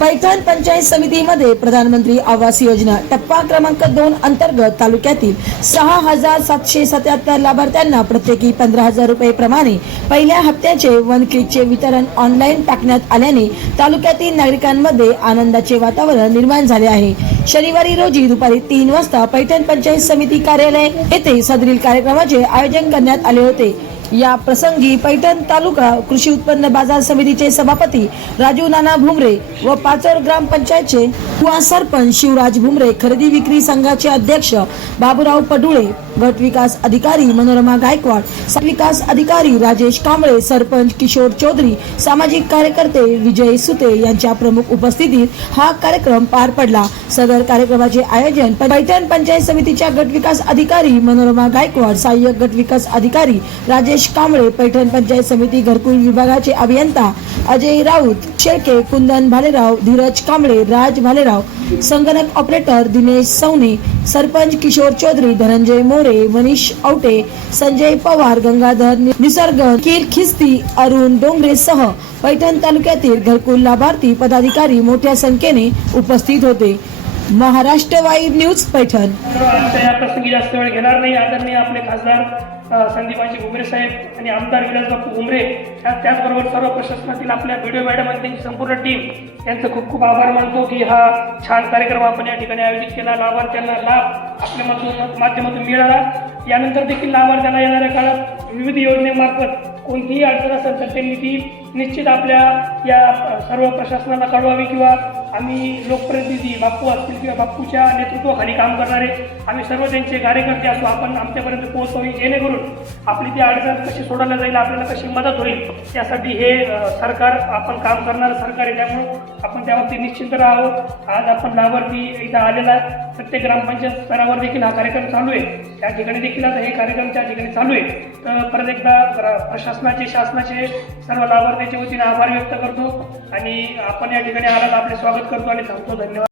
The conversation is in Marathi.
पैठण पंचायत समितीमध्ये प्रधानमंत्री आवास योजना टप्पा क्रमांक दोन अंतर्गत तालुक्यातील सहा हजार सातशे सत्याहत्तर लाभार्थ्यांना प्रत्येकी पंधरा हजार रुपये प्रमाणे पहिल्या हप्त्याचे वन किटचे वितरण ऑनलाईन टाकण्यात आल्याने तालुक्यातील नागरिकांमध्ये आनंदाचे वातावरण निर्माण झाले आहे. शनिवारी रोजी दुपारी तीन वाजता पैठण पंचायत समिती कार्यालय येथे सदरील कार्यक्रमाचे आयोजन करण्यात आले होते. या प्रसंगी पैठण तालुका कृषी उत्पन्न बाजार समितीचे सभापती राजू नाना भुमरे व पाचोर ग्रामपंचायतचे कुवा सरपंच शिवराज भुमरे खरेदी विक्री संघाचे अध्यक्ष बाबूराव पडुळे गट विकास अधिकारी मनोरमा गायकवाड विकास अधिकारी राजेश कांबळे सरपंच किशोर चौधरी सामाजिक कार्यकर्ते विजय सुते यांच्या प्रमुख उपस्थितीत हा कार्यक्रम पार पडला. सदर नगर कार्यक्रमाचे आयोजन पैठण पंचायत समितीच्या गट विकास अधिकारी मनोरमा गायकवाड सहाय्यक गट विकास अधिकारी राजेश कांबळे पैठण पंचायत समिती घरकुल विभागाचे अभियंता अजय राऊत शेळके कुंदन भालेराव धीरज कांबळे राज भालेराव संगणक ऑपरेटर दिनेश सवने सरपंच किशोर चौधरी धनंजय मोरे मनीष औटे संजय पवार गंगाधर निसर्ग कीर खिस्ती अरुण डोंगरे सह पैठण तालुक्यातील घरकुल लाभार्थी पदाधिकारी मोठ्या संख्येने उपस्थित होते. Maharashtra wide news Paithan. या प्रसंगी जास्त वेळ घेणार नाही. आदरणीय आपले खासदार संदीपाजी घुमरे साहेब आणि आमदार विलासबापू घुमरे त्याचबरोबर सर्व प्रशासनातील आपल्या व्हिडिओ मॅडम आणि त्यांची संपूर्ण टीम यांचं खूप खूप आभार मानतो की हा छान कार्यक्रम आपण या ठिकाणी आयोजित केला. लाभार्थ्यांना लाभ आपल्या माध्यमातून माध्यमातून मिळाला. यानंतर देखील लाभार्थ्यांना येणाऱ्या काळात विविध योजनेमार्फत कोणतीही अडचण असेल तर त्यांनी ती निश्चित आपल्या या सर्व प्रशासनाला कळवावी किंवा आम्ही लोकप्रतिनिधी बाप्पू असतील किंवा बाप्पूच्या नेतृत्वाखाली काम करणारे आम्ही सर्व त्यांचे कार्यकर्ते असू आपण आमच्यापर्यंत पोहोचवावी जेणेकरून आपली ती अडचण कशी सोडवल्या जाईल आपल्याला कशी मदत होईल यासाठी हे सरकार आपण काम करणारं सरकार आहे त्यामुळं आपण त्याबाबतीत निश्चिंत राहावं आज आपण लाभार्थी इथं आलेला आहे. प्रत्येक ग्रामपंचायत स्तरावर देखील हा कार्यक्रम चालू आहे. त्या ठिकाणी देखील आता हे कार्यक्रम त्या ठिकाणी चालू आहे. तर परत एकदा प्रशासनाचे शासनाचे सर्व लाभार्थ्याच्या वतीने आभार व्यक्त करतो आणि आपण या ठिकाणी आलात आपले स्वागत करतो आणि थांबतो. धन्यवाद.